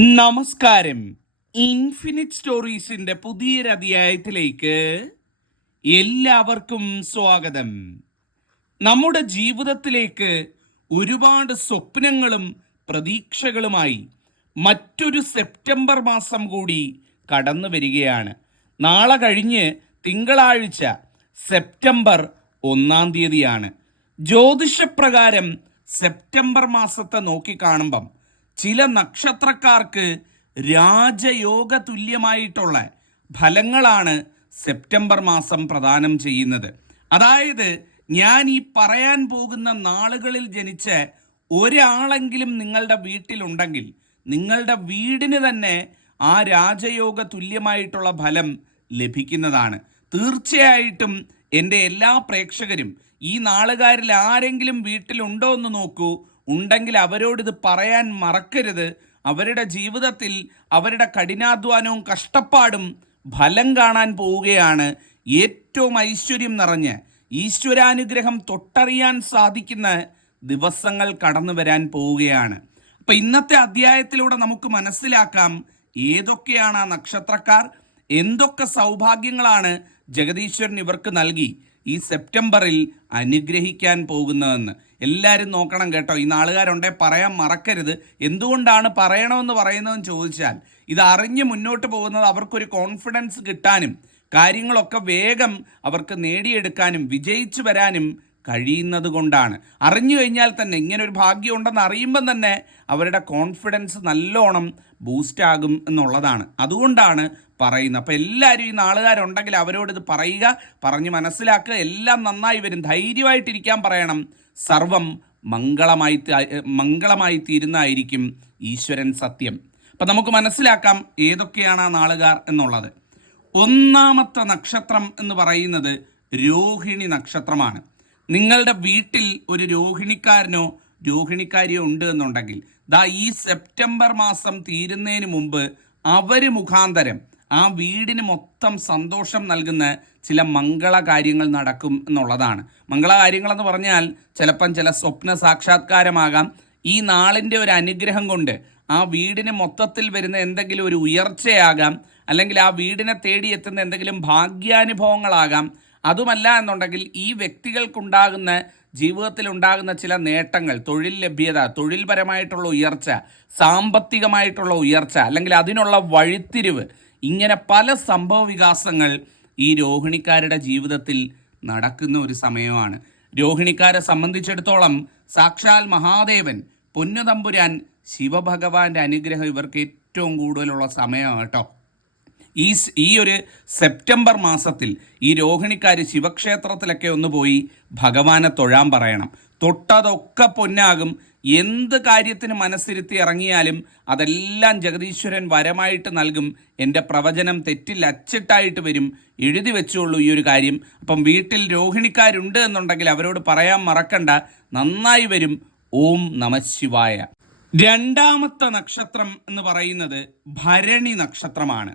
നമസ്കാരം. ഇൻഫിനിറ്റ് സ്റ്റോറീസിന്റെ പുതിയൊരധ്യായത്തിലേക്ക് എല്ലാവർക്കും സ്വാഗതം. നമ്മുടെ ജീവിതത്തിലേക്ക് ഒരുപാട് സ്വപ്നങ്ങളും പ്രതീക്ഷകളുമായി മറ്റൊരു സെപ്റ്റംബർ മാസം കൂടി കടന്നു വരികയാണ്. നാളെ കഴിഞ്ഞ് തിങ്കളാഴ്ച സെപ്റ്റംബർ ഒന്നാം തീയതിയാണ്. ജ്യോതിഷപ്രകാരം സെപ്റ്റംബർ മാസത്തെ നോക്കിക്കാണുമ്പം ചില നക്ഷത്രക്കാർക്ക് രാജയോഗ തുല്യമായിട്ടുള്ള ഫലങ്ങളാണ് സെപ്റ്റംബർ മാസം പ്രദാനം ചെയ്യുന്നത്. അതായത് ഞാൻ ഈ പറയാൻ പോകുന്ന നാളുകളിൽ ജനിച്ച ഒരാളെങ്കിലും നിങ്ങളുടെ വീട്ടിലുണ്ടെങ്കിൽ നിങ്ങളുടെ വീടിന് തന്നെ ആ രാജയോഗ തുല്യമായിട്ടുള്ള ഫലം ലഭിക്കുന്നതാണ്. തീർച്ചയായിട്ടും എന്റെ എല്ലാ പ്രേക്ഷകരും ഈ നാളുകാരിൽ ആരെങ്കിലും വീട്ടിലുണ്ടോ എന്ന് നോക്കൂ. ഉണ്ടെങ്കിൽ അവരോട് ഇത് പറയാൻ മറക്കരുത്. അവരുടെ ജീവിതത്തിൽ അവരുടെ കഠിനാധ്വാനവും കഷ്ടപ്പാടും ഫലം കാണാൻ പോവുകയാണ് ഏറ്റവും ഐശ്വര്യം നിറഞ്ഞ് ഈശ്വരാനുഗ്രഹം തൊട്ടറിയാൻ സാധിക്കുന്ന ദിവസങ്ങൾ കടന്നു വരാൻ പോവുകയാണ്. അപ്പൊ ഇന്നത്തെ അധ്യായത്തിലൂടെ നമുക്ക് മനസ്സിലാക്കാം ഏതൊക്കെയാണ് ആ നക്ഷത്രക്കാർ എന്തൊക്കെ സൗഭാഗ്യങ്ങളാണ് ജഗദീശ്വരൻ ഇവർക്ക് നൽകി ഈ സെപ്റ്റംബറിൽ അനുഗ്രഹിക്കാൻ പോകുന്നതെന്ന്. എല്ലാവരും നോക്കണം കേട്ടോ. ഈ നാളുകാരുണ്ടേ പറയാൻ മറക്കരുത്. എന്തുകൊണ്ടാണ് പറയണമെന്ന് പറയുന്നതെന്ന് ചോദിച്ചാൽ ഇത് അറിഞ്ഞ് മുന്നോട്ട് പോകുന്നത് അവർക്കൊരു കോൺഫിഡൻസ് കിട്ടാനും കാര്യങ്ങളൊക്കെ വേഗം അവർക്ക് നേടിയെടുക്കാനും വിജയിച്ചു വരാനും കഴിയുന്നത് കൊണ്ടാണ്. അറിഞ്ഞു കഴിഞ്ഞാൽ തന്നെ ഇങ്ങനെ ഒരു ഭാഗ്യം ഉണ്ടെന്ന് അറിയുമ്പം തന്നെ അവരുടെ കോൺഫിഡൻസ് നല്ലോണം ബൂസ്റ്റാകും എന്നുള്ളതാണ്. അതുകൊണ്ടാണ് പറയുന്നത്. അപ്പോൾ എല്ലാവരും ഈ നാളുകാരുണ്ടെങ്കിൽ അവരോട് ഇത് പറയുക പറഞ്ഞ് മനസ്സിലാക്കുക. എല്ലാം നന്നായി വരും. ധൈര്യമായിട്ടിരിക്കാൻ പറയണം. സർവം മംഗളമായി മംഗളമായി തീരുന്നതായിരിക്കും ഈശ്വരൻ സത്യം. അപ്പം നമുക്ക് മനസ്സിലാക്കാം ഏതൊക്കെയാണ് ആ നാളുകാർ എന്നുള്ളത്. ഒന്നാമത്തെ നക്ഷത്രം എന്ന് പറയുന്നത് രോഹിണി നക്ഷത്രമാണ്. നിങ്ങളുടെ വീട്ടിൽ ഒരു രോഹിണിക്കാരനോ രോഹിണിക്കാരിയോ ഉണ്ട് എന്നുണ്ടെങ്കിൽ ദാ ഈ സെപ്റ്റംബർ മാസം തീരുന്നതിന് മുമ്പ് അവർ മുഖാന്തരം ആ വീടിന് മൊത്തം സന്തോഷം നൽകുന്ന ചില മംഗള കാര്യങ്ങൾ നടക്കും എന്നുള്ളതാണ്. മംഗള കാര്യങ്ങൾ എന്ന് പറഞ്ഞാൽ ചിലപ്പം ചില സ്വപ്ന സാക്ഷാത്കാരമാകാം. ഈ നാളിന്റെ ഒരു അനുഗ്രഹം കൊണ്ട് ആ വീടിന് മൊത്തത്തിൽ വരുന്ന എന്തെങ്കിലും ഒരു ഉയർച്ചയാകാം. അല്ലെങ്കിൽ ആ വീടിനെ തേടി എത്തുന്ന എന്തെങ്കിലും ഭാഗ്യാനുഭവങ്ങളാകാം. അതുമല്ല എന്നുണ്ടെങ്കിൽ ഈ വ്യക്തികൾക്കുണ്ടാകുന്ന ജീവിതത്തിൽ ഉണ്ടാകുന്ന ചില നേട്ടങ്ങൾ തൊഴിൽ ലഭ്യത തൊഴിൽപരമായിട്ടുള്ള ഉയർച്ച സാമ്പത്തികമായിട്ടുള്ള ഉയർച്ച അല്ലെങ്കിൽ അതിനുള്ള വഴിത്തിരിവ് ഇങ്ങനെ പല സംഭവ വികാസങ്ങൾ ഈ രോഹിണിക്കാരുടെ ജീവിതത്തിൽ നടക്കുന്ന ഒരു സമയമാണ്. രോഹിണിക്കാരെ സംബന്ധിച്ചിടത്തോളം സാക്ഷാൽ മഹാദേവൻ പൊന്നുതമ്പുരാൻ ശിവഭഗവാന്റെ അനുഗ്രഹം ഇവർക്ക് ഏറ്റവും കൂടുതലുള്ള സമയമാണ് കേട്ടോ. ഈ ഈ ഒരു സെപ്റ്റംബർ മാസത്തിൽ ഈ രോഹിണിക്കാർ ശിവക്ഷേത്രത്തിലൊക്കെ ഒന്ന് പോയി ഭഗവാനെ തൊഴാൻ പറയണം. തൊട്ടതൊക്കെ പൊന്നാകും. എന്ത് കാര്യത്തിന് മനസ്സിരുത്തി ഇറങ്ങിയാലും അതെല്ലാം ജഗദീശ്വരൻ വരമായിട്ട് നൽകും. എന്റെ പ്രവചനം തെറ്റിൽ അച്ചിട്ടായിട്ട് വരും. എഴുതി വെച്ചോളൂ ഈ ഒരു കാര്യം. അപ്പം വീട്ടിൽ രോഹിണിക്കാരുണ്ട് എന്നുണ്ടെങ്കിൽ അവരോട് പറയാൻ മറക്കണ്ട. നന്നായി വരും. ഓം നമശിവായ രണ്ടാമത്തെ നക്ഷത്രം എന്ന് പറയുന്നത് ഭരണി നക്ഷത്രമാണ്.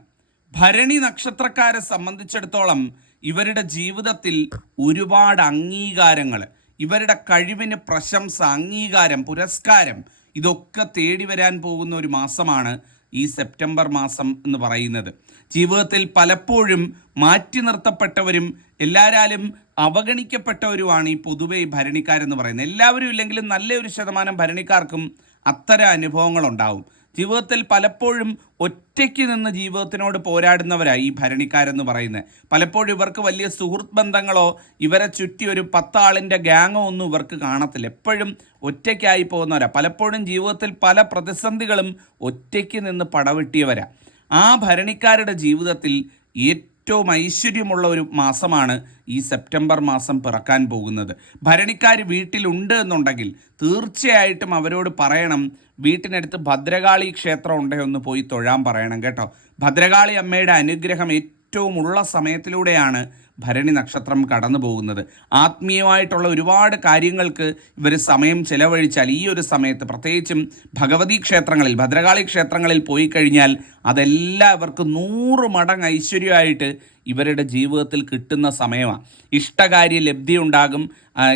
ഭരണി നക്ഷത്രക്കാരെ സംബന്ധിച്ചിടത്തോളം ഇവരുടെ ജീവിതത്തിൽ ഒരുപാട് അംഗീകാരങ്ങൾ. ഇവരുടെ കഴിവിന് പ്രശംസ അംഗീകാരം പുരസ്കാരം ഇതൊക്കെ തേടി വരാൻ പോകുന്ന ഒരു മാസമാണ് ഈ സെപ്റ്റംബർ മാസം എന്ന് പറയുന്നത്. ജീവിതത്തിൽ പലപ്പോഴും മാറ്റി നിർത്തപ്പെട്ടവരും എല്ലാരാലും അവഗണിക്കപ്പെട്ടവരുമാണ് ഈ പൊതുവെ ഈ ഭരണിക്കാരെന്ന് പറയുന്നത്. എല്ലാവരും ഇല്ലെങ്കിലും നല്ലൊരു ശതമാനം ഭരണിക്കാർക്കും അത്തരം അനുഭവങ്ങൾ ഉണ്ടാവും ജീവിതത്തിൽ പലപ്പോഴും ഒറ്റയ്ക്ക് നിന്ന് ജീവിതത്തിനോട് പോരാടുന്നവരായി ഈ ഭരണിക്കാരെന്ന് പറയുന്നത്. പലപ്പോഴും ഇവർക്ക് വലിയ സുഹൃത്ത് ബന്ധങ്ങളോ ഇവരെ ചുറ്റി ഒരു പത്താളിന്റെ ഗ്യാങ്ങോ ഒന്നും ഇവർക്ക് കാണത്തില്ല. എപ്പോഴും ഒറ്റയ്ക്കായി പോകുന്നവരാ. പലപ്പോഴും ജീവിതത്തിൽ പല പ്രതിസന്ധികളും ഒറ്റയ്ക്ക് നിന്ന് പടവെട്ടിയവരാ. ആ ഭരണിക്കാരുടെ ജീവിതത്തിൽ ഏറ്റവും ഐശ്വര്യമുള്ള ഒരു മാസമാണ് ഈ സെപ്റ്റംബർ മാസം പിറക്കാൻ പോകുന്നത്. ഭരണിക്കാർ വീട്ടിലുണ്ട് എന്നുണ്ടെങ്കിൽ തീർച്ചയായിട്ടും അവരോട് പറയണം വീട്ടിനടുത്ത് ഭദ്രകാളി ക്ഷേത്രം ഉണ്ടേ ഒന്ന് പോയി തൊഴാൻ പറയണം കേട്ടോ. ഭദ്രകാളി അമ്മയുടെ അനുഗ്രഹം ഏറ്റവും ഉള്ള സമയത്തിലൂടെയാണ് ഭരണി നക്ഷത്രം കടന്നു പോകുന്നത്. ആത്മീയമായിട്ടുള്ള ഒരുപാട് കാര്യങ്ങൾക്ക് ഇവർ സമയം ചെലവഴിച്ചാൽ ഈ ഒരു സമയത്ത് പ്രത്യേകിച്ചും ഭഗവതി ക്ഷേത്രങ്ങളിൽ ഭദ്രകാളി ക്ഷേത്രങ്ങളിൽ പോയി കഴിഞ്ഞാൽ അതെല്ലാം ഇവർക്ക് നൂറ് മടങ്ങ് ഐശ്വര്യമായിട്ട് ഇവരുടെ ജീവിതത്തിൽ കിട്ടുന്ന സമയമാണ് ഇഷ്ടകാര്യ ലബ്ധി ഉണ്ടാകും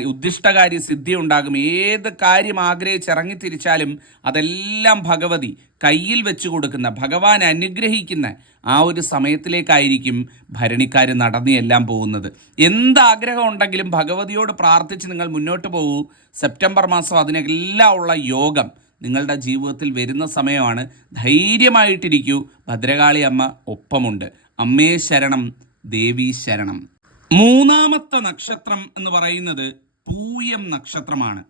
ഉദ്ദിഷ്ടകാര്യ സിദ്ധി ഉണ്ടാകും. ഏത് കാര്യം ആഗ്രഹിച്ചിറങ്ങി തിരിച്ചാലും അതെല്ലാം ഭഗവതി കയ്യിൽ വെച്ച് കൊടുക്കുന്ന ഭഗവാൻ അനുഗ്രഹിക്കുന്ന ആ ഒരു സമയത്തിലേക്കായിരിക്കും ഭരണിക്കാർ നടന്നു എല്ലാം പോകുന്നത്. എന്ത് ആഗ്രഹം ഉണ്ടെങ്കിലും ഭഗവതിയോട് പ്രാർത്ഥിച്ച് നിങ്ങൾ മുന്നോട്ട് പോകൂ. സെപ്റ്റംബർ മാസം അതിനെല്ലാം ഉള്ള യോഗം നിങ്ങളുടെ ജീവിതത്തിൽ വരുന്ന സമയമാണ്. ധൈര്യമായിട്ടിരിക്കൂ. ഭദ്രകാളി അമ്മ ഒപ്പമുണ്ട്. അമ്മേ ശരണം ദേവീ ശരണം. മൂന്നാമത്തെ നക്ഷത്രം എന്ന് പറയുന്നത് പൂയം നക്ഷത്രമാണ്.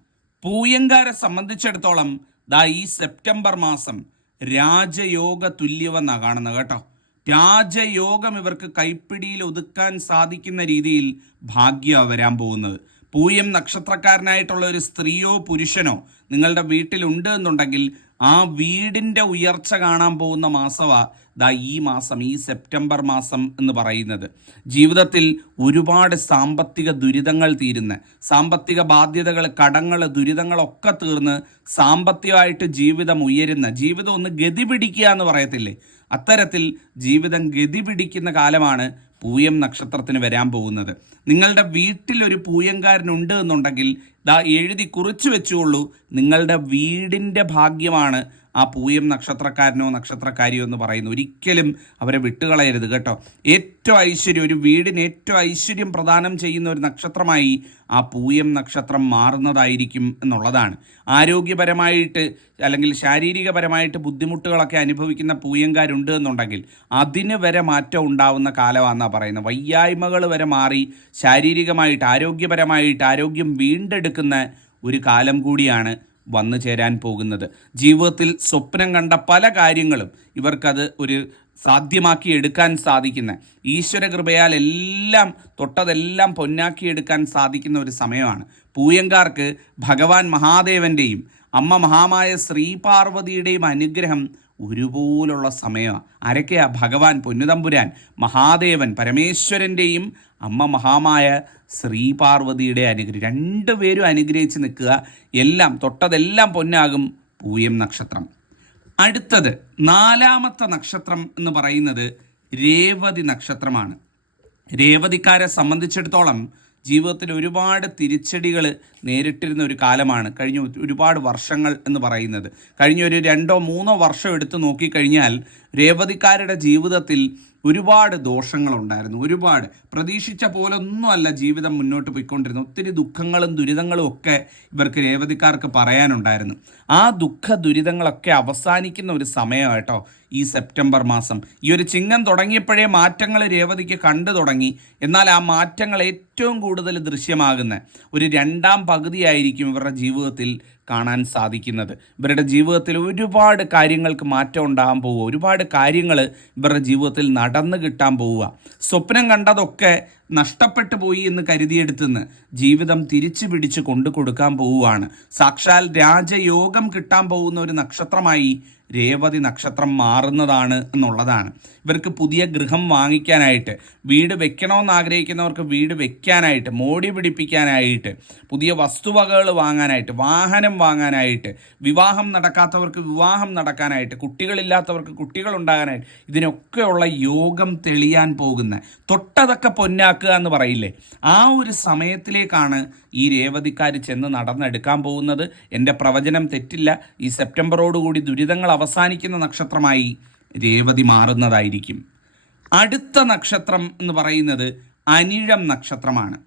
പൂയങ്കാരെ സംബന്ധിച്ചിടത്തോളം ദാ ഈ സെപ്റ്റംബർ മാസം രാജയോഗ തുല്യവെന്നാണ് കാണുന്നത് കേട്ടോ. രാജയോഗം ഇവർക്ക് കൈപ്പിടിയിൽ ഒതുക്കാൻ സാധിക്കുന്ന രീതിയിൽ ഭാഗ്യം വരാൻ പോകുന്നത്. പൂയം നക്ഷത്രക്കാരനായിട്ടുള്ള ഒരു സ്ത്രീയോ പുരുഷനോ നിങ്ങളുടെ വീട്ടിലുണ്ട് എന്നുണ്ടെങ്കിൽ ആ വീടിന്റെ ഉയർച്ച കാണാൻ പോകുന്ന മാസമാ ദാ ഈ മാസം ഈ സെപ്റ്റംബർ മാസം എന്ന് പറയുന്നത്. ജീവിതത്തിൽ ഒരുപാട് സാമ്പത്തിക ദുരിതങ്ങൾ തീരുന്ന സാമ്പത്തിക ബാധ്യതകൾ കടങ്ങൾ ദുരിതങ്ങളൊക്കെ തീർന്ന് സാമ്പത്തികമായിട്ട് ജീവിതം ഉയരുന്ന ജീവിതം ഒന്ന് ഗതി പിടിക്കുക എന്ന് പറയത്തില്ലേ? അത്തരത്തിൽ ജീവിതം ഗതി പിടിക്കുന്ന കാലമാണ് പൂയം നക്ഷത്രത്തിന് വരാൻ പോകുന്നത്. നിങ്ങളുടെ വീട്ടിൽ ഒരു പൂയംകാരനുണ്ട് എന്നുണ്ടെങ്കിൽ ദാ എഴുതി കുറിച്ചു വെച്ചുകൊള്ളൂ നിങ്ങളുടെ വീടിന്റെ ഭാഗ്യമാണ് ആ പൂയം നക്ഷത്രക്കാരനോ നക്ഷത്രക്കാരിയോ എന്ന് പറയുന്നു ഒരിക്കലും അവരെ വിട്ടുകളയരുത് കേട്ടോ. ഏറ്റവും ഐശ്വര്യം ഒരു വീടിന് ഏറ്റവും ഐശ്വര്യം പ്രദാനം ചെയ്യുന്ന ഒരു നക്ഷത്രമായി ആ പൂയം നക്ഷത്രം മാറുന്നതായിരിക്കും എന്നുള്ളതാണ്. ആരോഗ്യപരമായിട്ട് അല്ലെങ്കിൽ ശാരീരികപരമായിട്ട് ബുദ്ധിമുട്ടുകളൊക്കെ അനുഭവിക്കുന്ന പൂയങ്കാരുണ്ട് എന്നുണ്ടെങ്കിൽ അതിന് വരെ മാറ്റം ഉണ്ടാവുന്ന കാലമാണെന്നാണ് പറയുന്നത്. വയ്യായ്മകൾ വരെ മാറി ശാരീരികമായിട്ട് ആരോഗ്യപരമായിട്ട് ആരോഗ്യം വീണ്ടെടുക്കുന്ന ഒരു കാലം കൂടിയാണ് വന്നു ചേരാൻ പോകുന്നത്. ജീവിതത്തിൽ സ്വപ്നം കണ്ട പല കാര്യങ്ങളും ഇവർക്കത് ഒരു സാധ്യമാക്കി എടുക്കാൻ സാധിക്കുന്ന ഈശ്വര കൃപയാൽ എല്ലാം തൊട്ടതെല്ലാം പൊന്നാക്കി എടുക്കാൻ സാധിക്കുന്ന ഒരു സമയമാണ്. പൂയങ്കാർക്ക് ഭഗവാൻ മഹാദേവന്റെയും അമ്മ മഹാമായ ശ്രീപാർവതിയുടെയും അനുഗ്രഹം ഒരുപോലുള്ള സമയമാണ് ആരൊക്കെയാ? ഭഗവാൻ പൊന്നുതമ്പുരാൻ മഹാദേവൻ പരമേശ്വരന്റെയും അമ്മ മഹാമായ ശ്രീപാർവതിയുടെ അനുഗ്രഹം. രണ്ടുപേരും അനുഗ്രഹിച്ച് നിൽക്കുക. എല്ലാം തൊട്ടതെല്ലാം പൊന്നാകും പൂയം നക്ഷത്രം. അടുത്തത് നാലാമത്തെ നക്ഷത്രം എന്ന് പറയുന്നത് രേവതി നക്ഷത്രമാണ്. രേവതിക്കാരെ സംബന്ധിച്ചിടത്തോളം ജീവിതത്തിൽ ഒരുപാട് തിരിച്ചടികൾ നേരിട്ടിരുന്ന ഒരു കാലമാണ്. കഴിഞ്ഞ ഒരുപാട് വർഷങ്ങൾ എന്ന് പറയുന്നത്. കഴിഞ്ഞ ഒരു രണ്ടോ മൂന്നോ വർഷം എടുത്ത് നോക്കിക്കഴിഞ്ഞാൽ രേവതിക്കാരുടെ ജീവിതത്തിൽ ഒരുപാട് ദോഷങ്ങളുണ്ടായിരുന്നു. ഒരുപാട്. പ്രതീക്ഷിച്ച പോലൊന്നുമല്ല ജീവിതം മുന്നോട്ട് പോയിക്കൊണ്ടിരുന്നു ഒത്തിരി ദുഃഖങ്ങളും ദുരിതങ്ങളും ഒക്കെ ഇവർക്ക് രേവതിക്കാർക്ക് പറയാനുണ്ടായിരുന്നു. ആ ദുഃഖ ദുരിതങ്ങളൊക്കെ അവസാനിക്കുന്ന ഒരു സമയം കേട്ടോ ഈ സെപ്റ്റംബർ മാസം. ഈ ഒരു ചിങ്ങം തുടങ്ങിയപ്പോഴേ മാറ്റങ്ങൾ രേവതിക്ക് കണ്ടു തുടങ്ങി. എന്നാൽ ആ മാറ്റങ്ങൾ ഏറ്റവും കൂടുതൽ ദൃശ്യമാകുന്ന ഒരു രണ്ടാം പകുതിയായിരിക്കും ഇവരുടെ ജീവിതത്തിൽ കാണാൻ സാധിക്കുന്നത്. ഇവരുടെ ജീവിതത്തിൽ ഒരുപാട് കാര്യങ്ങൾക്ക് മാറ്റം ഉണ്ടാകാൻ പോവുക. ഒരുപാട് കാര്യങ്ങൾ ഇവരുടെ ജീവിതത്തിൽ നടന്നു കിട്ടാൻ പോവുക. സ്വപ്നം കണ്ടതൊക്കെ നഷ്ടപ്പെട്ടു പോയി എന്ന് കരുതിയെടുത്തുനിന്ന് ജീവിതം തിരിച്ചു പിടിച്ച് കൊണ്ടു കൊടുക്കാൻ പോവുകയാണ്. സാക്ഷാൽ രാജയോഗം കിട്ടാൻ പോകുന്ന ഒരു നക്ഷത്രമായി രേവതി നക്ഷത്രം മാറുന്നതാണ് എന്നുള്ളതാണ്. ഇവർക്ക് പുതിയ ഗൃഹം വാങ്ങിക്കാനായിട്ട് വീട് വെക്കണമെന്ന് ആഗ്രഹിക്കുന്നവർക്ക് വീട് വെക്കാനായിട്ട് മോടി പിടിപ്പിക്കാനായിട്ട് പുതിയ വസ്തുവകകൾ വാങ്ങാനായിട്ട് വാഹനം വാങ്ങാനായിട്ട് വിവാഹം നടക്കാത്തവർക്ക് വിവാഹം നടക്കാനായിട്ട് കുട്ടികളില്ലാത്തവർക്ക് കുട്ടികൾ ഉണ്ടാകാനായിട്ട് ഇതിനൊക്കെയുള്ള യോഗം തെളിയാൻ പോകുന്ന തൊട്ടതൊക്കെ പൊന്നാക്കുക എന്ന് പറയില്ലേ? ആ ഒരു സമയത്തിലേക്കാണ് ഈ രേവതിക്കാർ ചെന്ന് നടന്നെടുക്കാൻ പോകുന്നത്. എന്റെ പ്രവചനം തെറ്റില്ല. ഈ സെപ്റ്റംബറോടുകൂടി ദുരിതങ്ങൾ അവസാനിക്കുന്ന നക്ഷത്രമായി രേവതി മാറുന്നതായിരിക്കും. അടുത്ത നക്ഷത്രം എന്ന് പറയുന്നത് അനിഴം നക്ഷത്രമാണ്.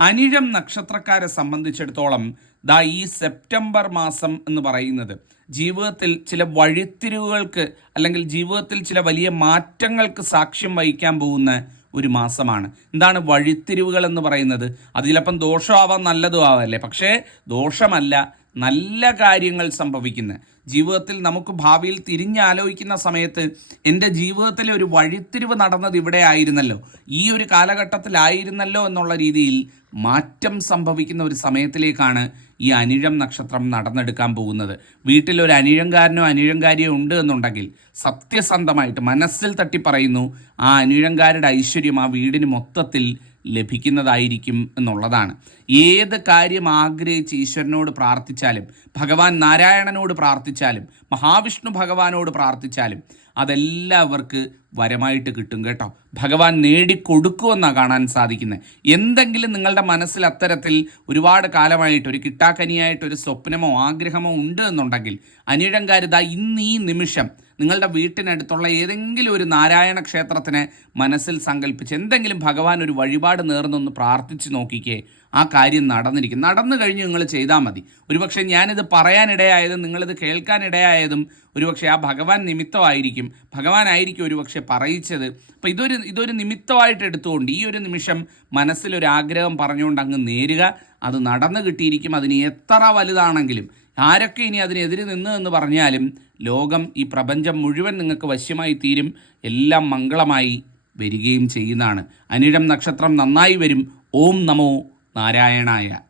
അനിഴം നക്ഷത്രക്കാരെ സംബന്ധിച്ചിടത്തോളം ദാ ഈ സെപ്റ്റംബർ മാസം എന്ന് പറയുന്നത് ജീവിതത്തിൽ ചില വഴിത്തിരിവുകൾക്ക് അല്ലെങ്കിൽ ജീവിതത്തിൽ ചില വലിയ മാറ്റങ്ങൾക്ക് സാക്ഷ്യം വഹിക്കാൻ പോകുന്ന ഒരു മാസമാണ്. എന്താണ് വഴിത്തിരിവുകൾ എന്ന് പറയുന്നത്? അത് ചിലപ്പം ദോഷമാവാം നല്ലതും ആവാല്ലേ പക്ഷേ ദോഷമല്ല നല്ല കാര്യങ്ങൾ സംഭവിക്കുന്നത് ജീവിതത്തിൽ നമുക്ക് ഭാവിയിൽ തിരിഞ്ഞാലോചിക്കുന്ന സമയത്ത് എന്റെ ജീവിതത്തിലെ ഒരു വഴിത്തിരിവ് നടന്നത് ഇവിടെ ആയിരുന്നല്ലോ. ഈ ഒരു കാലഘട്ടത്തിലായിരുന്നല്ലോ എന്നുള്ള രീതിയിൽ മാറ്റം സംഭവിക്കുന്ന ഒരു സമയത്തിലേക്കാണ് ഈ അനിഴം നക്ഷത്രം നടന്നെടുക്കാൻ പോകുന്നത്. വീട്ടിൽ ഒരു അനിഴങ്കാരനോ അനിഴങ്കാരിയോ ഉണ്ട് എന്നുണ്ടെങ്കിൽ സത്യസന്ധമായിട്ട് മനസ്സിൽ തട്ടി പറയുന്നു ആ അനിഴങ്കാരുടെ ഐശ്വര്യം ആ വീടിന് മൊത്തത്തിൽ ലഭിക്കുന്നതായിരിക്കും എന്നുള്ളതാണ്. ഏത് കാര്യം ആഗ്രഹിച്ച് ഈശ്വരനോട് പ്രാർത്ഥിച്ചാലും ഭഗവാൻ നാരായണനോട് പ്രാർത്ഥിച്ചാലും മഹാവിഷ്ണു ഭഗവാനോട് പ്രാർത്ഥിച്ചാലും അതെല്ലാവർക്ക് വരമായിട്ട് കിട്ടും കേട്ടോ. ഭഗവാൻ നേടിക്കൊടുക്കുമെന്നാണ് കാണാൻ സാധിക്കുന്നത്. എന്തെങ്കിലും നിങ്ങളുടെ മനസ്സിൽ അത്തരത്തിൽ ഒരുപാട് കാലമായിട്ട് ഒരു കിട്ടാക്കനിയായിട്ട് ഒരു സ്വപ്നമോ ആഗ്രഹമോ ഉണ്ട് എന്നുണ്ടെങ്കിൽ അനിഴങ്കാരിത ഇന്ന് ഈ നിമിഷം നിങ്ങളുടെ വീട്ടിനടുത്തുള്ള ഏതെങ്കിലും ഒരു നാരായണ ക്ഷേത്രത്തിനെ മനസ്സിൽ സങ്കല്പിച്ച് എന്തെങ്കിലും ഭഗവാൻ ഒരു വഴിപാട് നേർന്നൊന്ന് പ്രാർത്ഥിച്ച് നോക്കിക്കേ. ആ കാര്യം നടന്നിരിക്കും. നടന്നു കഴിഞ്ഞ് നിങ്ങൾ ചെയ്താൽ മതി. ഒരുപക്ഷെ ഞാനിത് പറയാനിടയായതും നിങ്ങളിത് കേൾക്കാനിടയായതും ഒരുപക്ഷെ ആ ഭഗവാൻ നിമിത്തമായിരിക്കും. ഭഗവാനായിരിക്കും ഒരുപക്ഷെ പറയിച്ചത്. അപ്പോൾ ഇതൊരു ഇതൊരു നിമിത്തമായിട്ട് എടുത്തുകൊണ്ട് ഈ ഒരു നിമിഷം മനസ്സിലൊരു ആഗ്രഹം പറഞ്ഞുകൊണ്ട് അങ്ങ് നേരുക. അത് നടന്നു കിട്ടിയിരിക്കും. അതിന് എത്ര വലുതാണെങ്കിലും. ആരൊക്കെ ഇനി അതിനെതിരെ നിന്ന് എന്ന് പറഞ്ഞാലും ലോകം ഈ പ്രപഞ്ചം മുഴുവൻ നിങ്ങൾക്ക് വശ്യമായി തീരും എല്ലാം മംഗളമായി വരികയും ചെയ്യുന്നതാണ്. അനിഴം നക്ഷത്രം നന്നായി വരും. ഓം നമോ നാരായണായ.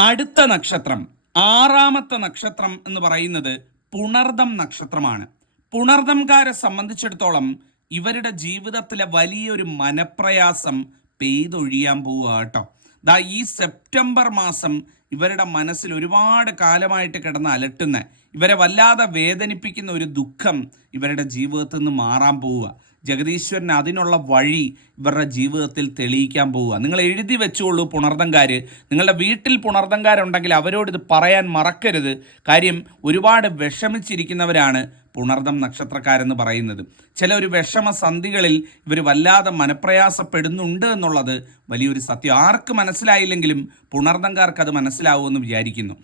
അടുത്ത നക്ഷത്രം ആറാമത്തെ നക്ഷത്രം എന്ന് പറയുന്നത് പുണർദം നക്ഷത്രമാണ്. പുണർദംകാരെ സംബന്ധിച്ചിടത്തോളം ഇവരുടെ ജീവിതത്തിലെ വലിയൊരു മനപ്രയാസം പെയ്തൊഴിയാൻ പോവുക കേട്ടോ. ദാ ഈ സെപ്റ്റംബർ മാസം ഇവരുടെ മനസ്സിൽ ഒരുപാട് കാലമായിട്ട് കിടന്ന് അലട്ടുന്ന ഇവരെ വല്ലാതെ വേദനിപ്പിക്കുന്ന ഒരു ദുഃഖം ഇവരുടെ ജീവിതത്തിൽ നിന്ന് മാറാൻ പോവുക. ജഗദീശ്വരൻ അതിനുള്ള വഴി ഇവരുടെ ജീവിതത്തിൽ തെളിയിക്കാൻ പോവുക. നിങ്ങൾ എഴുതി വെച്ചോളൂ പുണർതങ്കാർ നിങ്ങളുടെ വീട്ടിൽ പുണർതങ്കാരുണ്ടെങ്കിൽ അവരോട് ഇത് പറയാൻ മറക്കരുത്. കാര്യം ഒരുപാട് വിഷമിച്ചിരിക്കുന്നവരാണ്. പുണർദം നക്ഷത്രക്കാരെന്ന് പറയുന്നത്. ചില ഒരു വിഷമസന്ധികളിൽ ഇവർ വല്ലാതെ മനപ്രയാസപ്പെടുന്നുണ്ട് എന്നുള്ളത് വലിയൊരു സത്യം. ആർക്ക് മനസ്സിലായില്ലെങ്കിലും പുണർദംകാർക്ക് അത് മനസ്സിലാവുമെന്ന് വിചാരിക്കുന്നു.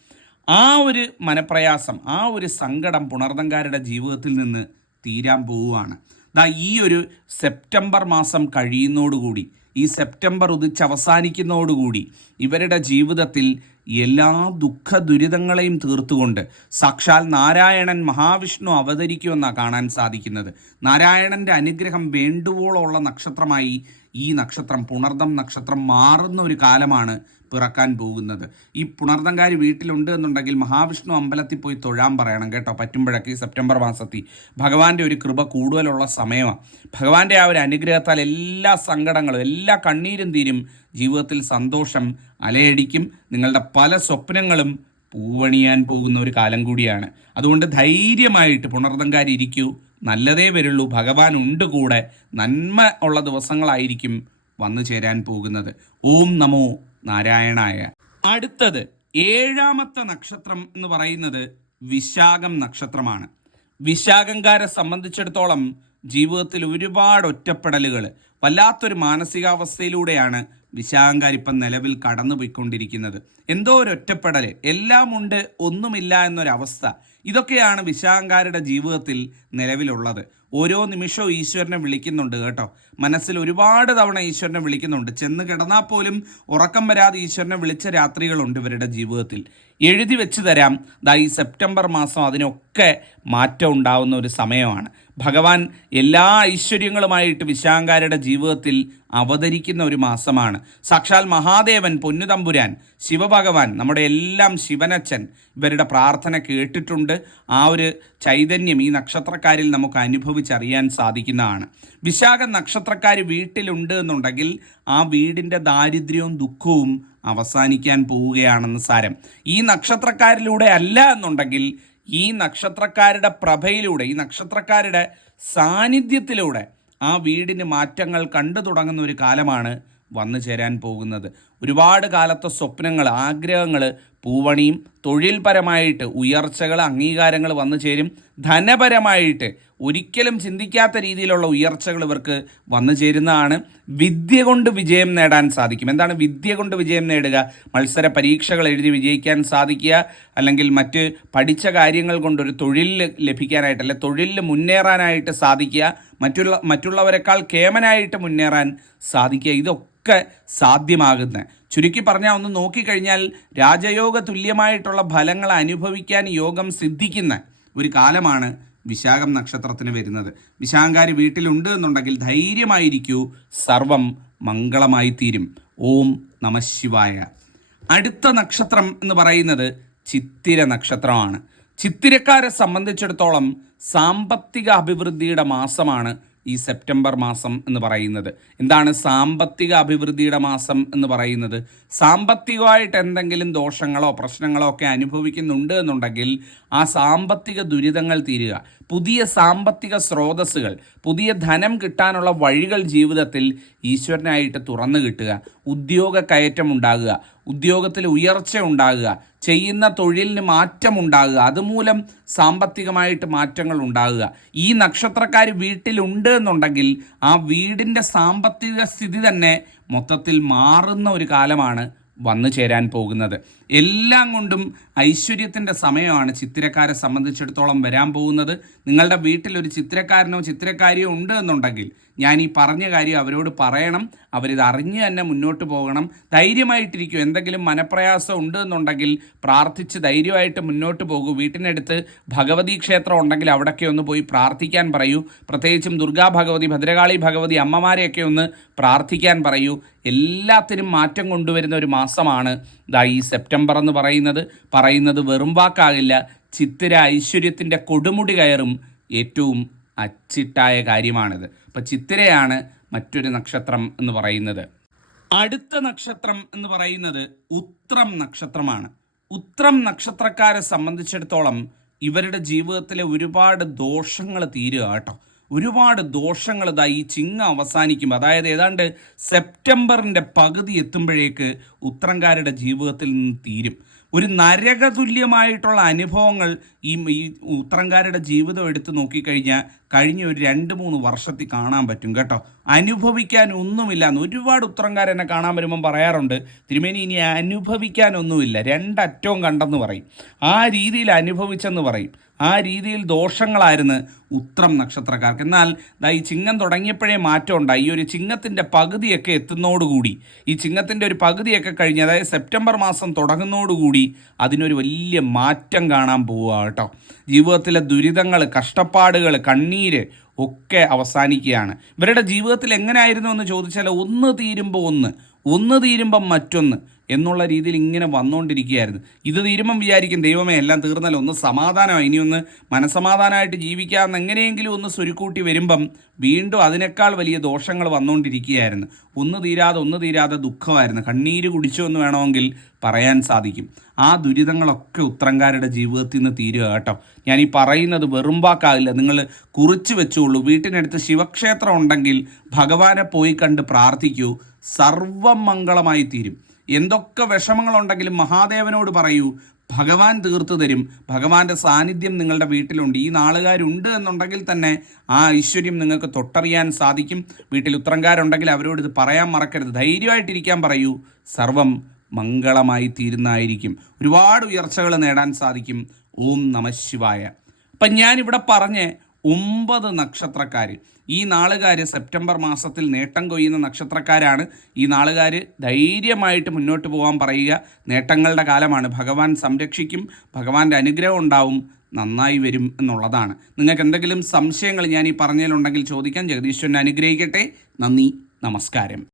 ആ ഒരു മനപ്രയാസം ആ ഒരു സങ്കടം പുണർദംകാരുടെ ജീവിതത്തിൽ നിന്ന് തീരാൻ പോവുകയാണ്. ഈ ഒരു സെപ്റ്റംബർ മാസം കഴിയുന്നതോടുകൂടി ഈ സെപ്റ്റംബർ ഉദിച്ച് അവസാനിക്കുന്നതോടുകൂടി ഇവരുടെ ജീവിതത്തിൽ എല്ലാ ദുഃഖ ദുരിതങ്ങളെയും തീർത്തുകൊണ്ട് സാക്ഷാൽ നാരായണൻ മഹാവിഷ്ണു അവതരിക്കുമെന്നാണ് കാണാൻ സാധിക്കുന്നത്. നാരായണന്റെ അനുഗ്രഹം വേണ്ടുവോളമുള്ള നക്ഷത്രമായി ഈ നക്ഷത്രം പുണർദം നക്ഷത്രം മാറുന്ന ഒരു കാലമാണ് പിറക്കാൻ പോകുന്നത്. ഈ പുണർദംകാർ വീട്ടിലുണ്ട് എന്നുണ്ടെങ്കിൽ മഹാവിഷ്ണു അമ്പലത്തിൽ പോയി തൊഴാൻ പറയണം കേട്ടോ. പറ്റുമ്പോഴൊക്കെ സെപ്റ്റംബർ മാസത്തിൽ. ഭഗവാന്റെ ഒരു കൃപ കൂടുതലുള്ള സമയമാണ് ഭഗവാന്റെ ആ ഒരു അനുഗ്രഹത്താൽ എല്ലാ സങ്കടങ്ങളും എല്ലാ കണ്ണീരും തീരും. ജീവിതത്തിൽ സന്തോഷം അലയടിക്കും. നിങ്ങളുടെ പല സ്വപ്നങ്ങളും പൂവണിയാൻ പോകുന്ന ഒരു കാലം കൂടിയാണ്. അതുകൊണ്ട് ധൈര്യമായിട്ട് പുണർദംകാരിരിക്കൂ നല്ലതേ വരുള്ളൂ. ഭഗവാൻ ഉണ്ട് കൂടെ. നന്മ ഉള്ള ദിവസങ്ങളായിരിക്കും വന്നു ചേരാൻ പോകുന്നത്. ഓം നമോ നാരായണായ. അടുത്തത് ഏഴാമത്തെ നക്ഷത്രം എന്ന് പറയുന്നത് വിശാഖം നക്ഷത്രമാണ്. വിശാഖങ്കാരെ സംബന്ധിച്ചിടത്തോളം ജീവിതത്തിൽ ഒരുപാട് ഒറ്റപ്പെടലുകൾ വല്ലാത്തൊരു മാനസികാവസ്ഥയിലൂടെയാണ് വിശാഖങ്കാർ ഇപ്പം നിലവിൽ കടന്നുപോയിക്കൊണ്ടിരിക്കുന്നത്. എന്തോ ഒരു ഒറ്റപ്പെടൽ എല്ലാം ഉണ്ട് ഒന്നുമില്ല എന്നൊരവസ്ഥ. ഇതൊക്കെയാണ് വിശാഖങ്കാരുടെ ജീവിതത്തിൽ നിലവിലുള്ളത്. ഓരോ നിമിഷവും ഈശ്വരനെ വിളിക്കുന്നുണ്ട് കേട്ടോ. മനസ്സിൽ ഒരുപാട് തവണ ഈശ്വരനെ വിളിക്കുന്നുണ്ട്. ചെന്ന് കിടന്നാൽ പോലും ഉറക്കം വരാതെ ഈശ്വരനെ വിളിച്ച രാത്രികളുണ്ട് ഇവരുടെ ജീവിതത്തിൽ. എഴുതി വെച്ച് തരാം. ദാ ഈ സെപ്റ്റംബർ മാസം അതിനൊക്കെ മാറ്റം ഉണ്ടാവുന്ന ഒരു സമയമാണ്. ഭഗവാൻ എല്ലാ ഐശ്വര്യങ്ങളുമായിട്ട് വിശാങ്കാരുടെ ജീവിതത്തിൽ അവതരിക്കുന്ന ഒരു മാസമാണ്. സാക്ഷാൽ മഹാദേവൻ പൊന്നുതമ്പുരാൻ ശിവഭഗവാൻ നമ്മുടെ എല്ലാം ശിവനച്ചൻ ഇവരുടെ പ്രാർത്ഥന കേട്ടിട്ടുണ്ട്. ആ ഒരു ചൈതന്യം ഈ നക്ഷത്രക്കാരിൽ നമുക്ക് അനുഭവിച്ചറിയാൻ സാധിക്കുന്നതാണ്. വിശാഖ നക്ഷത്രക്കാർ വീട്ടിലുണ്ട് എന്നുണ്ടെങ്കിൽ ആ വീടിന്റെ ദാരിദ്ര്യവും ദുഃഖവും അവസാനിക്കാൻ പോവുകയാണെന്ന് സാരം. ഈ നക്ഷത്രക്കാരിലൂടെ അല്ല എന്നുണ്ടെങ്കിൽ ഈ നക്ഷത്രക്കാരുടെ പ്രഭയിലൂടെ ഈ നക്ഷത്രക്കാരുടെ സാന്നിധ്യത്തിലൂടെ ആ വീടിന് മാറ്റങ്ങൾ കണ്ടു തുടങ്ങുന്ന ഒരു കാലമാണ് വന്നു ചേരാൻ പോകുന്നത്. ഒരുപാട് കാലത്തെ സ്വപ്നങ്ങൾ ആഗ്രഹങ്ങൾ പൂവണിയും തൊഴിൽപരമായിട്ട് ഉയർച്ചകൾ അംഗീകാരങ്ങൾ വന്നു ചേരും. ധനപരമായിട്ട് ഒരിക്കലും ചിന്തിക്കാത്ത രീതിയിലുള്ള ഉയർച്ചകൾ ഇവർക്ക് വന്നു ചേരുന്നതാണ്. വിദ്യ കൊണ്ട് വിജയം നേടാൻ സാധിക്കും. എന്താണ് വിദ്യ കൊണ്ട് വിജയം നേടുക? മത്സര പരീക്ഷകൾ എഴുതി വിജയിക്കാൻ സാധിക്കുക അല്ലെങ്കിൽ മറ്റ് പഠിച്ച കാര്യങ്ങൾ കൊണ്ടൊരു തൊഴിൽ ലഭിക്കാനായിട്ട് അല്ലെ തൊഴിലിൽ മുന്നേറാനായിട്ട് സാധിക്കുക മറ്റുള്ള മറ്റുള്ളവരെക്കാൾ കേമനായിട്ട് മുന്നേറാൻ സാധിക്കുക. ഇതൊക്കെ സാധ്യമാകുന്ന ചുരുക്കി പറഞ്ഞാൽ ഒന്ന് നോക്കിക്കഴിഞ്ഞാൽ രാജയോഗ തുല്യമായിട്ടുള്ള ഫലങ്ങൾ അനുഭവിക്കാൻ യോഗം സിദ്ധിക്കുന്ന ഒരു കാലമാണ് വിശാഖം നക്ഷത്രത്തിന് വരുന്നത്. വിശാഖാരി വീട്ടിലുണ്ട് എന്നുണ്ടെങ്കിൽ ധൈര്യമായിരിക്കൂ സർവം മംഗളമായി തീരും ഓം നമശിവായ അടുത്ത നക്ഷത്രം എന്ന് പറയുന്നത് ചിത്തിര നക്ഷത്രമാണ്. ചിത്തിരക്കാരെ സംബന്ധിച്ചിടത്തോളം സാമ്പത്തിക അഭിവൃദ്ധിയുടെ മാസമാണ് ഈ സെപ്റ്റംബർ മാസം എന്ന് പറയുന്നത്. എന്താണ് സാമ്പത്തിക അഭിവൃദ്ധിയുടെ മാസം എന്ന് പറയുന്നത്? സാമ്പത്തികമായിട്ട് എന്തെങ്കിലും ദോഷങ്ങളോ പ്രശ്നങ്ങളോ ഒക്കെ അനുഭവിക്കുന്നുണ്ട് എന്നുണ്ടെങ്കിൽ ആ സാമ്പത്തിക ദുരിതങ്ങൾ തീരുക. പുതിയ സാമ്പത്തിക സ്രോതസ്സുകൾ പുതിയ ധനം കിട്ടാനുള്ള വഴികൾ ജീവിതത്തിൽ ഈശ്വരനായിട്ട് തുറന്നു കിട്ടുക. ഉദ്യോഗ കയറ്റം ഉണ്ടാകുക. ഉദ്യോഗത്തിൽ ഉയർച്ച ഉണ്ടാകുക ചെയ്യുന്ന തൊഴിലിന് മാറ്റം ഉണ്ടാകുക അതുമൂലം സാമ്പത്തികമായിട്ട് മാറ്റങ്ങൾ ഉണ്ടാകുക. ഈ നക്ഷത്രക്കാർ വീട്ടിലുണ്ട് എന്നുണ്ടെങ്കിൽ ആ വീടിന്റെ സാമ്പത്തിക സ്ഥിതി തന്നെ മൊത്തത്തിൽ മാറുന്ന ഒരു കാലമാണ് വന്നു ചേരാൻ പോകുന്നത്. എല്ലാം കൊണ്ടും ഐശ്വര്യത്തിന്റെ സമയമാണ് ചിത്രക്കാരെ സംബന്ധിച്ചിടത്തോളം വരാൻ പോകുന്നത്. നിങ്ങളുടെ വീട്ടിൽ ഒരു ചിത്രക്കാരനോ ചിത്രക്കാരിയോ ഉണ്ട് എന്നുണ്ടെങ്കിൽ ഞാൻ ഈ പറഞ്ഞ കാര്യം അവരോട് പറയണം. അവരിത് അറിഞ്ഞ് തന്നെ മുന്നോട്ട് പോകണം. ധൈര്യമായിട്ടിരിക്കും. എന്തെങ്കിലും മനപ്രയാസം ഉണ്ട് എന്നുണ്ടെങ്കിൽ പ്രാർത്ഥിച്ച് ധൈര്യമായിട്ട് മുന്നോട്ട് പോകൂ. വീട്ടിനടുത്ത് ഭഗവതി ക്ഷേത്രം ഉണ്ടെങ്കിൽ അവിടെയൊക്കെ ഒന്ന് പോയി പ്രാർത്ഥിക്കാൻ പറയൂ. പ്രത്യേകിച്ചും ദുർഗാ ഭഗവതി ഭദ്രകാളി ഭഗവതി അമ്മമാരെയൊക്കെ ഒന്ന് പ്രാർത്ഥിക്കാൻ പറയൂ. എല്ലാത്തിനും മാറ്റം കൊണ്ടുവരുന്ന ഒരു മാസമാണ് ദാ ഈ സെപ്റ്റംബർ എന്ന് പറയുന്നത് പറയുന്നത് വെറും വാക്കാകില്ല. ചിത്തിര ഐശ്വര്യത്തിന്റെ കൊടുമുടി കയറും ഏറ്റവും അച്ചിട്ടായ കാര്യമാണിത്. അപ്പം ചിത്തിരയാണ് മറ്റൊരു നക്ഷത്രം എന്ന് പറയുന്നത്. അടുത്ത നക്ഷത്രം എന്ന് പറയുന്നത് ഉത്രം നക്ഷത്രമാണ്. ഉത്രം നക്ഷത്രക്കാരെ സംബന്ധിച്ചിടത്തോളം ഇവരുടെ ജീവിതത്തിലെ ഒരുപാട് ദോഷങ്ങൾ തീരുക കേട്ടോ. ഒരുപാട് ദോഷങ്ങൾ ഈ ചിങ്ങ അവസാനിക്കും. അതായത് ഏതാണ്ട് സെപ്റ്റംബറിന്റെ പകുതി എത്തുമ്പോഴേക്ക് ഉത്തരംകാരുടെ ജീവിതത്തിൽ നിന്ന് തീരും. ഒരു നരകതുല്യമായിട്ടുള്ള അനുഭവങ്ങൾ ഈ ഈ ജീവിതം എടുത്തു നോക്കിക്കഴിഞ്ഞാൽ കഴിഞ്ഞ ഒരു രണ്ട് മൂന്ന് വർഷത്തിൽ കാണാൻ പറ്റും കേട്ടോ. അനുഭവിക്കാൻ ഒന്നുമില്ല എന്ന് ഒരുപാട് ഉത്തരംകാരെന്നെ കാണാൻ വരുമ്പം പറയാറുണ്ട്. തിരുമേനി ഇനി അനുഭവിക്കാനൊന്നുമില്ല രണ്ടറ്റവും കണ്ടെന്ന് പറയും. ആ രീതിയിൽ അനുഭവിച്ചെന്ന് പറയും. ആ രീതിയിൽ ദോഷങ്ങളായിരുന്നു ഉത്രം നക്ഷത്രക്കാർക്ക്. എന്നാൽ ദാ ഈ ചിങ്ങം തുടങ്ങിയപ്പോഴേ മാറ്റം ഉണ്ടായി. ഈ ഒരു ചിങ്ങത്തിന്റെ പകുതിയൊക്കെ എത്തുന്നതോടുകൂടി ഈ ചിങ്ങത്തിന്റെ ഒരു പകുതിയൊക്കെ കഴിഞ്ഞ് അതായത് സെപ്റ്റംബർ മാസം തുടങ്ങുന്നതോടുകൂടി അതിനൊരു വലിയ മാറ്റം കാണാൻ പോവുക കേട്ടോ. ജീവിതത്തിലെ ദുരിതങ്ങൾ കഷ്ടപ്പാടുകൾ കണ്ണീര് ഒക്കെ അവസാനിക്കുകയാണ്. ഇവരുടെ ജീവിതത്തിൽ എങ്ങനെയായിരുന്നു എന്ന് ചോദിച്ചാൽ ഒന്ന് തീരുമ്പോൾ ഒന്ന് ഒന്ന് തീരുമ്പം മറ്റൊന്ന്. എന്നുള്ള രീതിയിൽ ഇങ്ങനെ വന്നുകൊണ്ടിരിക്കുകയായിരുന്നു ഇത് തീരുമ്പം വിചാരിക്കും ദൈവമേ എല്ലാം തീർന്നല്ലോ ഒന്ന് സമാധാനമായി ഇനി ഒന്ന് മനസമാധാനമായിട്ട് ജീവിക്കാമെന്ന് എങ്ങനെയെങ്കിലും ഒന്ന് സ്വരുക്കൂട്ടി വരുമ്പം വീണ്ടും അതിനേക്കാൾ വലിയ ദോഷങ്ങൾ വന്നുകൊണ്ടിരിക്കുകയായിരുന്നു ഒന്ന് തീരാതെ ഒന്ന് തീരാതെ ദുഃഖമായിരുന്നു. കണ്ണീര് കുടിച്ചു എന്ന് വേണമെങ്കിൽ പറയാൻ സാധിക്കും. ആ ദുരിതങ്ങളൊക്കെ ഉത്തരങ്കാരുടെ ജീവിതത്തിൽ നിന്ന് തീരുക കേട്ടോ. ഞാൻ ഈ പറയുന്നത് വെറും വാക്കാകില്ല നിങ്ങൾ കുറിച്ച് വെച്ചോളൂ. വീട്ടിനടുത്ത് ശിവക്ഷേത്രം ഉണ്ടെങ്കിൽ ഭഗവാനെ പോയി കണ്ട് പ്രാർത്ഥിക്കൂ. സർവം മംഗളമായി തീരും. എന്തൊക്കെ വിഷമങ്ങളുണ്ടെങ്കിലും മഹാദേവനോട് പറയൂ ഭഗവാൻ തീർത്തു തരും. ഭഗവാന്റെ സാന്നിധ്യം നിങ്ങളുടെ വീട്ടിലുണ്ട്. ഈ നാളുകാരുണ്ട് എന്നുണ്ടെങ്കിൽ തന്നെ ആ ഐശ്വര്യം നിങ്ങൾക്ക് തൊട്ടറിയാൻ സാധിക്കും. വീട്ടിൽ ഉത്തരങ്കാരുണ്ടെങ്കിൽ അവരോട് ഇത് പറയാൻ മറക്കരുത്. ധൈര്യമായിട്ടിരിക്കാൻ പറയൂ. സർവം മംഗളമായി തീരുന്നതായിരിക്കും. ഒരുപാട് ഉയർച്ചകൾ നേടാൻ സാധിക്കും. ഓം നമ ശിവായ. അപ്പം ഞാനിവിടെ പറഞ്ഞ് ഒമ്പത് നക്ഷത്രക്കാർ ഈ നാളുകാർ സെപ്റ്റംബർ മാസത്തിൽ നേട്ടം കൊയ്യുന്ന നക്ഷത്രക്കാരാണ്. ഈ നാളുകാർ ധൈര്യമായിട്ട് മുന്നോട്ട് പോകാൻ പറയുക. നേട്ടങ്ങളുടെ കാലമാണ്. ഭഗവാൻ സംരക്ഷിക്കും ഭഗവാന്റെ അനുഗ്രഹം ഉണ്ടാവും നന്നായി വരും എന്നുള്ളതാണ്. നിങ്ങൾക്ക് എന്തെങ്കിലും സംശയങ്ങൾ ഞാൻ ഈ പറഞ്ഞതിലുണ്ടെങ്കിൽ ചോദിക്കാൻ ജഗദീശ്വരനെ അനുഗ്രഹിക്കട്ടെ. നന്ദി നമസ്കാരം.